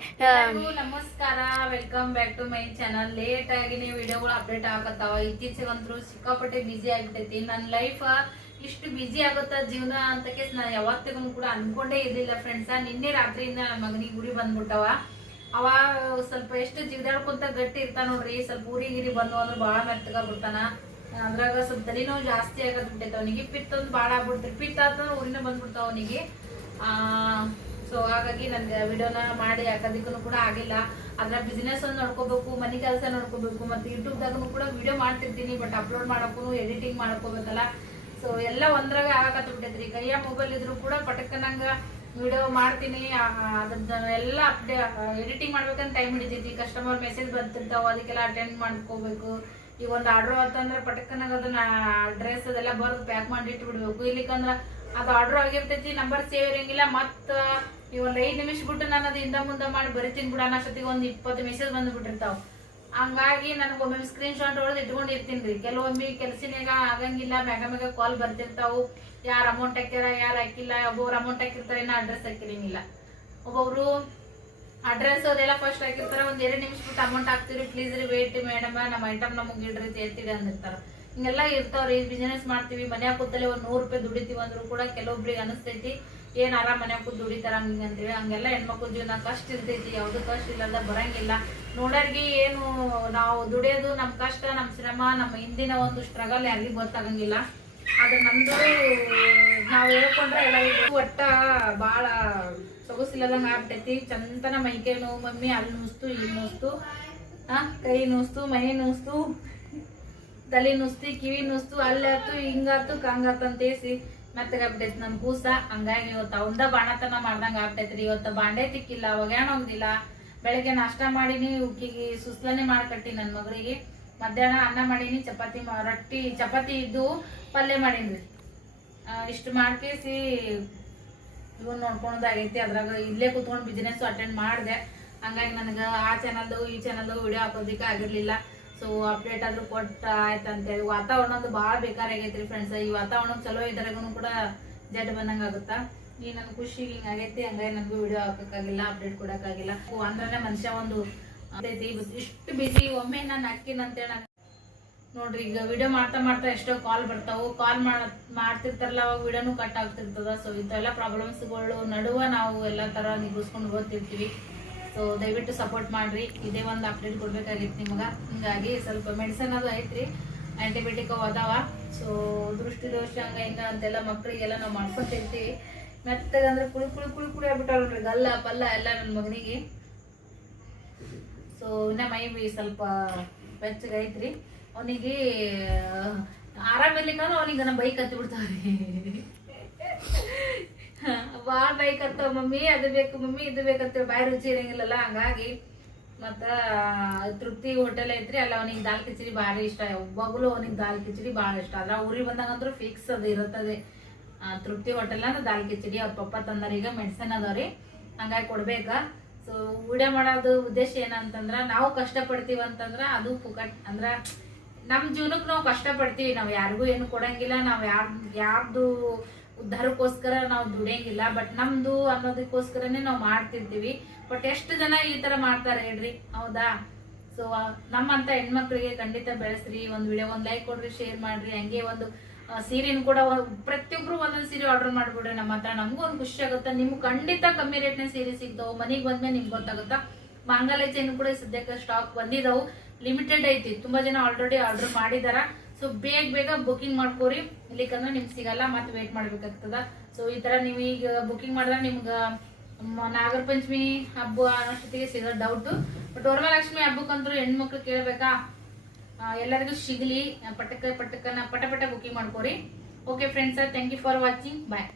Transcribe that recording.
ನಮಸ್ಕಾರ, welcome back to my channel. Late ಆಗಿ ನೀವು ವಿಡಿಯೋಗಳು ಅಪ್ಡೇಟ್ ಆಗತ್ತಾವ. ಇತ್ತೀಚೆಗಂತೂ ಸಿಕ್ಕಾಪಟ್ಟೆ ಬಿಜಿ ಆಗ್ಬಿಟ್ಟೈತಿ. ನನ್ನ ಲೈಫ್ ಇಷ್ಟು ಬಿಜಿ ಆಗುತ್ತ ಜೀವನ ಅಂತ ನಾನು ಯಾವತ್ತಿಗೂ ಕೂಡ ಅನ್ಕೊಂಡೇ ಇರ್ಲಿಲ್ಲ ಫ್ರೆಂಡ್ಸ. ನಿನ್ನೆ ರಾತ್ರಿಯಿಂದ ನನ್ನ ಮಗನಿಗೆ ಗುರಿ ಬಂದ್ಬಿಟ್ಟವ. ಅವ ಸ್ವಲ್ಪ ಎಷ್ಟು ಜಿಗ್ದಾಡ್ಕೊಂತ ಗಟ್ಟಿ ಇರ್ತಾನ ನೋಡ್ರಿ. ಸ್ವಲ್ಪ ಊರಿಗಿರಿ ಬಂದು ಅಂದ್ರೆ ಬಾಳ ಮೆತ್ತಗ ಬಿಡ್ತಾನ. ಅದ್ರಾಗ ಸ್ವಲ್ಪ ತಲೆನೋವು ಜಾಸ್ತಿ ಆಗದ್ ಬಿಟ್ಟೈತೆ ಅವನಿಗೆ. ಪಿತ್ತ ಒಂದು ಬಾಳ ಆಗ್ಬಿಡ್ತೈತಿ. ಪಿತ್ತ ಆತಂದ್ರೆ ಊರಿನ ಬಂದ್ಬಿಡ್ತಾವ ಅವನಿಗೆ. ಸೊ ಹಾಗಾಗಿ ನನ್ಗೆ ವಿಡಿಯೋನ ಮಾಡಿ ಹಾಕೋದಕ್ಕೂ ಕೂಡ ಆಗಿಲ್ಲ. ಅದ್ರ ಬಿಸ್ನೆಸ್ ಒಂದು ನೋಡ್ಕೋಬೇಕು, ಮನೆ ಕೆಲಸ ನೋಡ್ಕೋಬೇಕು, ಮತ್ತೆ ಯೂಟ್ಯೂಬ್ದಾಗೂ ಕೂಡ ವಿಡಿಯೋ ಮಾಡ್ತಿರ್ತೀನಿ. ಬಟ್ ಅಪ್ಲೋಡ್ ಮಾಡಕ್ಕೂ ಎಡಿಟಿಂಗ್ ಮಾಡ್ಕೋಬೇಕಲ್ಲ. ಸೊ ಎಲ್ಲ ಒಂದ್ರಾಗ ಆಗಕತ್ ಬಿಟ್ಟೈತ್ರಿ. ಕೈಯ ಮೊಬೈಲ್ ಇದ್ರು ಕೂಡ ಪಟಕ್ಕನಂಗ ವಿಡಿಯೋ ಮಾಡ್ತೀನಿ. ಅದ್ರದ್ದು ಎಲ್ಲ ಎಡಿಟಿಂಗ್ ಮಾಡ್ಬೇಕಂತ ಟೈಮ್ ಹಿಡಿತೈತಿ. ಕಸ್ಟಮರ್ ಮೆಸೇಜ್ ಬರ್ತಿರ್ತಾವ, ಅದಕ್ಕೆಲ್ಲ ಅಟೆಂಡ್ ಮಾಡ್ಕೋಬೇಕು. ಈಗ ಒಂದು ಆರ್ಡರ್ ಆತಂದ್ರೆ ಪಟಕ್ಕನಾಗ ಅದನ್ನ ಅಡ್ರೆಸ್ ಅದೆಲ್ಲ ಬರ್ದು ಪ್ಯಾಕ್ ಮಾಡಿ ಇಟ್ಬಿಡ್ಬೇಕು. ಇಲ್ಲಿಕಂದ್ರ ಅದು ಆರ್ಡರ್ ಆಗಿರ್ತೈತಿ, ನಂಬರ್ ಸೇವ್ ಇರಂಗಿಲ್ಲ. ಮತ್ತ ಈ ಒಂದ್ 5 ನಿಮಿಷ ಬಿಟ್ಟು ನಾನು ಅದು ಹಿಂದ ಮುಂದೆ ಮಾಡಿ ಬರಿತೀನಿ ಬಿಡ ಅನ್ನೋಷ್ಟೊತ್ತಿಗೆ ಒಂದು 20 ಮೆಸೇಜ್ ಬಂದು ಬಿಟ್ಟಿರ್ತಾವ. ಹಂಗಾಗಿ ನನಗೆ ಒಮ್ಮೆ ಸ್ಕ್ರೀನ್ ಶಾಟ್ ಹೊಡೆದು ಇಟ್ಕೊಂಡಿರ್ತೀನಿ ರೀ. ಕೆಲವೊಮ್ಮೆ ಕೆಲಸನಾಗ ಆಗಂಗಿಲ್ಲ, ಮ್ಯಾಗ ಕಾಲ್ ಬರ್ತಿರ್ತಾವು. ಯಾರು ಅಮೌಂಟ್ ಹಾಕ್ಯಾರ, ಯಾರು ಹಾಕಿಲ್ಲ. ಒಬ್ಬೊಬ್ರು ಅಮೌಂಟ್ ಹಾಕಿರ್ತಾರೆ, ಇನ್ನ ಅಡ್ರೆಸ್ ಹಾಕಿರಂಗಿಲ್ಲ. ಒಬ್ಬೊಬ್ರು ಅಡ್ರೆಸ್ ಅದೆಲ್ಲ ಫಸ್ಟ್ ಹಾಕಿರ್ತಾರ. ಒಂದ್ 2 ನಿಮಿಷ ಬಿಟ್ಟು ಅಮೌಂಟ್ ಹಾಕ್ತಿರಿ, ಪ್ಲೀಸ್ ರೀ ವೇಟ್ ಮೇಡಮ್, ನಮ್ಮ ಐಟಮ್ ನಮಗೆ ಇಡ್ರಿ ಸೇರ್ತೀವಿ ಅಂದಿರ್ತಾರ. ಹಿಂಗೆಲ್ಲ ಇರ್ತಾವ್ರಿ. ಬಿಸಿನೆಸ್ ಮಾಡ್ತೀವಿ, ಮನ್ಯಾಗ ಕೂತಲ್ಲೇ ಒಂದ್ 100 ರೂಪಾಯಿ ದುಡಿತೀವಿ ಅಂದ್ರು ಕೂಡ ಕೆಲವೊಬ್ರಿಗೆ ಅನಿಸ್ತೈತಿ ಏನ್ ಆರಾಮ್ ಮನ್ಯಾಗ ಕೂತ್ ದುಡಿತಾರ ಹಂಗಂತೀವಿ. ಹಂಗೆಲ್ಲ ಹೆಣ್ಮಕ್ಳು ಜೀವನ ಕಷ್ಟ ಇರ್ತೈತಿ. ಯಾವ್ದು ಕಷ್ಟ ಇಲ್ಲದ ಬರಂಗಿಲ್ಲ. ನೋಡೋರ್ಗಿ ಏನು ನಾವು ದುಡಿಯೋದು ನಮ್ ಕಷ್ಟ, ನಮ್ ಶ್ರಮ, ನಮ್ಮ ಹಿಂದಿನ ಒಂದು ಸ್ಟ್ರಗಲ್ ಯಾರಿಗೂ ಗೊತ್ತಾಗಂಗಿಲ್ಲ. ಆದ್ರೆ ನಮ್ದು ನಾವ್ ಹೇಳ್ಕೊಂಡ್ರೆ ಎಲ್ಲರಿಗೂ ಒಟ್ಟ ಬಾಳ ಸೊಗಸಿಲ್ಲದಂಗ ಆಗ್ಬಿಟ್ಟೈತಿ. ಚಂತನ ಮೈಕೈ ನೋವು ಮಮ್ಮಿ, ಅಲ್ಲಿ ನುಸ್ತು, ಇಲ್ಲಿ ನುಸ್ತು, ಕೈ ನುಸ್ತು, ಮೈ ನುಸ್ತು, ತಲೆ ನುಸ್ತಿ, ಕಿವಿ ನುಸ್ತು, ಅಲ್ಲಾತು, ಹಿಂಗಾತು, ಕಂಗಾತು ಅಂತೇಸಿ ಮೆತ್ತಗಾಗ್ಬಿಟ್ಟೈತಿ ನನ್ ಕೂಸ. ಹಂಗಾಗಿ ಇವತ್ತು ಅವಂದ ಬಾಣತನ ಮಾಡ್ದಂಗ ಆಗ್ಬಿಟ್ಟೈತ್ರಿ. ಇವತ್ತು ಬಾಂಡೆ ತಿಕ್ಕಿಲ್ಲ, ಒಗ್ಯಾಣ ಹೋಗ್ದಿಲ್ಲ. ಬೆಳಗ್ಗೆ ನಾಷ್ಟ ಮಾಡೀನಿ, ಉಕ್ಕಿಗೆ ಸುಸ್ಲನೆ ಮಾಡ್ಕಟ್ಟಿ ನನ್ ಮಗಳಿಗೆ. ಮಧ್ಯಾಹ್ನ ಅನ್ನ ಮಾಡೀನಿ, ರೊಟ್ಟಿ ಚಪಾತಿ ಇದ್ದು ಪಲ್ಯ ಮಾಡೀನ್ರಿ. ಇಷ್ಟು ಮಾಡ್ಕೇಸಿ ಇವನ್ ನೋಡ್ಕೊಳೋದಾಗೈತಿ. ಅದ್ರಾಗ ಇಲ್ಲೇ ಕೂತ್ಕೊಂಡು ಬಿಸಿನೆಸ್ ಅಟೆಂಡ್ ಮಾಡಿದೆ. ಹಂಗಾಗಿ ನನಗ ಆ ಚಾನಲ್ದು ಈ ಚಾನಲ್ದು ವಿಡಿಯೋ ಹಾಕೋದಿಕ್ಕೆ ಆಗಿರ್ಲಿಲ್ಲ. ಸೊ ಅಪ್ಡೇಟ್ ಆದ್ರೂ ಕೊಟ್ಟ ಆಯ್ತಂತೇಳಿ. ವಾತಾವರಣದ್ದು ಭಾಳ ಬೇಕಾರಾಗೈತ್ರಿ ಫ್ರೆಂಡ್ಸ್. ಈ ವಾತಾವರಣ ಚಲೋ ಇದ್ರಾಗೂ ಕೂಡ ಜಡ್ ಬಂದಂಗ ಆಗುತ್ತಾ. ಈ ನನ್ ಖುಷಿಗೆ ಹಿಂಗ ಆಗೈತಿ. ಹಂಗಾಗಿ ನನಗೂ ವಿಡಿಯೋ ಹಾಕಕ್ಕಾಗಿಲ್ಲ, ಅಪ್ಡೇಟ್ ಕೊಡಕ್ಕಾಗಿಲ್ಲ. ಅಂದ್ರೆ ಮನುಷ್ಯ ಒಂದು ಇಷ್ಟು ಬಿಸಿ. ಒಮ್ಮೆ ನಾನು ಹಾಕಿನಂತೇಳಿ ನೋಡ್ರಿ, ಈಗ ವಿಡಿಯೋ ಮಾಡ್ತಾ ಮಾಡ್ತಾ ಎಷ್ಟೋ ಕಾಲ್ ಬರ್ತಾವು. ಕಾಲ್ ಮಾಡ್ತಿರ್ತಾರಲ್ಲ, ಅವಾಗ ವಿಡಿಯೋನು ಕಟ್ ಆಗ್ತಿರ್ತದ. ಸೊ ಇಂಥವೆಲ್ಲ ಪ್ರಾಬ್ಲಮ್ಸ್ಗಳು ನಡುವ ನಾವು ಎಲ್ಲಾ ತರ ನಿಭಾಯಿಸ್ಕೊಂಡು ಓದ್ತಿರ್ತೀವಿ. ಸೊ ದಯವಿಟ್ಟು ಸಪೋರ್ಟ್ ಮಾಡ್ರಿ. ಇದೇ ಒಂದು ಅಪ್ಡೇಟ್ ಕೊಡ್ಬೇಕಾಗಿತ್ತು ನಿಮಗ. ಹಿಂಗಾಗಿ ಸ್ವಲ್ಪ ಮೆಡಿಸನ್ ಅದು ಐತ್ರಿ, ಆಂಟಿಬಯೋಟಿಕ್ ಅದಾವ. ಸೊ ದೃಷ್ಟಿ ದೋಷ ಹಂಗ ಹಿಂಗ ಅಂತೆಲ್ಲ ಮಕ್ಕಳಿಗೆಲ್ಲ ನಾವು ಮಾಡ್ಕೊತಿರ್ತೀವಿ. ಮೆತ್ತಗಂದ್ರೆ ಕುಳಿ ಆಗ್ಬಿಟ್ಟಾವ್ರಿ ಗಲ್ಲ ಪಲ್ಲ ಎಲ್ಲ ನನ್ನ ಮಗನಿಗೆ. ಸೊ ಇನ್ನ ಮೈ ಸ್ವಲ್ಪ ಬೆಚ್ಚಗೈತ್ರಿ. ಅವನಿಗೆ ಆರಾಮಿರ್ಲಿಕ್ಕಂದ್ರೆ ಅವನಿಗೆ ನಮ್ಮ ಬೈಕ್ ಹತ್ತಿ ಬಿಡ್ತಾವ್ರಿ. ಬಾಳ ಬೈಕ್ ಹತ್ತವ, ಮಮ್ಮಿ ಅದು ಬೇಕು, ಮಮ್ಮಿ ಇದು ಬೇಕಂತ ಬಾಯಿ ರುಚಿ ಇರಂಗಿಲ್ಲಲ್ಲ. ಹಂಗಾಗಿ ಮತ್ತ ತೃಪ್ತಿ ಹೋಟೆಲ್ ಐತ್ರಿ, ಅಲ್ಲ ಅವನಿಗೆ ದಾಲ್ ಕಿಚಡಿ ಭಾರಿ ಇಷ್ಟ. ಒಬ್ಬೊಬ್ರು ಅವನಿಗೆ ದಾಲ್ ಕಿಚಡಿ ಭಾಳ ಇಷ್ಟ. ಅದ್ರ ಊರಿಗೆ ಬಂದಾಗಂದ್ರೂ ಫಿಕ್ಸ್ ಅದು ಇರುತ್ತದೆ. ತೃಪ್ತಿ ಹೋಟೆಲ್ ಅಂದ್ರೆ ದಾಲ್ ಕಿಚಡಿ. ಅವ್ರ ಪಪ್ಪ ತಂದಾರ, ಈಗ ಮೆಡಿಸಿನ್ ಅದಾವ್ರಿ. ಹಂಗಾಗಿ ಕೊಡ್ಬೇಕ. ಸೊ ವಿಡಿಯೋ ಮಾಡೋದು ಉದ್ದೇಶ ಏನಂತಂದ್ರ, ನಾವು ಕಷ್ಟ ಪಡ್ತೀವಿ ಅಂತಂದ್ರ ಅದು ಪುಕಟ್. ಅಂದ್ರ ನಮ್ ಜೀವನಕ್ಕೆ ನಾವು ಕಷ್ಟ ಪಡ್ತೀವಿ. ನಾವ್ ಯಾರಿಗೂ ಏನು ಕೊಡಂಗಿಲ್ಲ. ನಾವ್ ಯಾರ್ದು ಉದ್ಧಾರಕ್ಕೋಸ್ಕರ ನಾವು ದುಡಿಯಂಗಿಲ್ಲ. ಬಟ್ ನಮ್ದು ಅನ್ನೋದಕ್ಕೋಸ್ಕರನೇ ನಾವು ಮಾಡ್ತಿರ್ತೀವಿ. ಬಟ್ ಎಷ್ಟು ಜನ ಈ ತರ ಮಾಡ್ತಾರೆ ಹೇಳ್ರಿ, ಹೌದಾ? ಸೊ ನಮ್ಮಂತ ಹೆಣ್ಮಕ್ಳಿಗೆ ಖಂಡಿತ ಬೆಳೆಸ್ರಿ. ಒಂದ್ ವಿಡಿಯೋ ಒಂದ್ ಲೈಕ್ ಕೊಡ್ರಿ, ಶೇರ್ ಮಾಡ್ರಿ. ಹಂಗೆ ಒಂದು ಸೀರೆನ್ ಕೂಡ ಪ್ರತಿಯೊಬ್ರು ಒಂದೊಂದ್ ಸೀರೆ ಆರ್ಡರ್ ಮಾಡ್ಬಿಡ್ರಿ ನಮ್ಮ ಹತ್ರ. ನಮಗೂ ಒಂದ್ ಖುಷಿ ಆಗುತ್ತಾ. ನಿಮ್ಗೆ ಖಂಡಿತ ಕಮ್ಮಿ ರೇಟ್ನ ಸೀರೆ ಸಿಗ್ತಾವ. ಮನೆಗೆ ಬಂದ್ಮೇಲೆ ನಿಮ್ಗೆ ಗೊತ್ತಾಗುತ್ತಾ. ಮಾಂಗಲ್ಯ ಚೈನ್ ಕೂಡ ಸದ್ಯಕ್ಕೆ ಸ್ಟಾಕ್ ಬಂದಿದಾವು. ಲಿಮಿಟೆಡ್ ಐತಿ. ತುಂಬಾ ಜನ ಆಲ್ರೆಡಿ ಆರ್ಡರ್ ಮಾಡಿದಾರ. ಸೊ ಬೇಗ ಬುಕಿಂಗ್ ಮಾಡ್ಕೋರಿ. ಇಲ್ಲಿಕಂದ್ರೆ ನಿಮ್ಗೆ ಸಿಗಲ್ಲ, ಮತ್ತೆ ವೇಟ್ ಮಾಡ್ಬೇಕಾಗ್ತದ. ಸೊ ಈ ತರ ನೀವು ಈಗ ಬುಕಿಂಗ್ ಮಾಡಿದ್ರೆ ನಿಮ್ಗ ನಾಗರ ಪಂಚಮಿ ಹಬ್ಬ ಅನ್ನೋಷ್ಟೊತ್ತಿಗೆ ಸಿಗೋ ಡೌಟ್. ಬಟ್ ವರಮಹಾಲಕ್ಷ್ಮಿ ಹಬ್ಬಕ್ಕಂತೂ ಹೆಣ್ಮಕ್ಳು ಕೇಳ್ಬೇಕಾ, ಎಲ್ಲರಿಗೂ ಸಿಗ್ಲಿ. ಪಟ ಬುಕಿಂಗ್ ಮಾಡ್ಕೋರಿ. Okay friends, thank you for watching. Bye.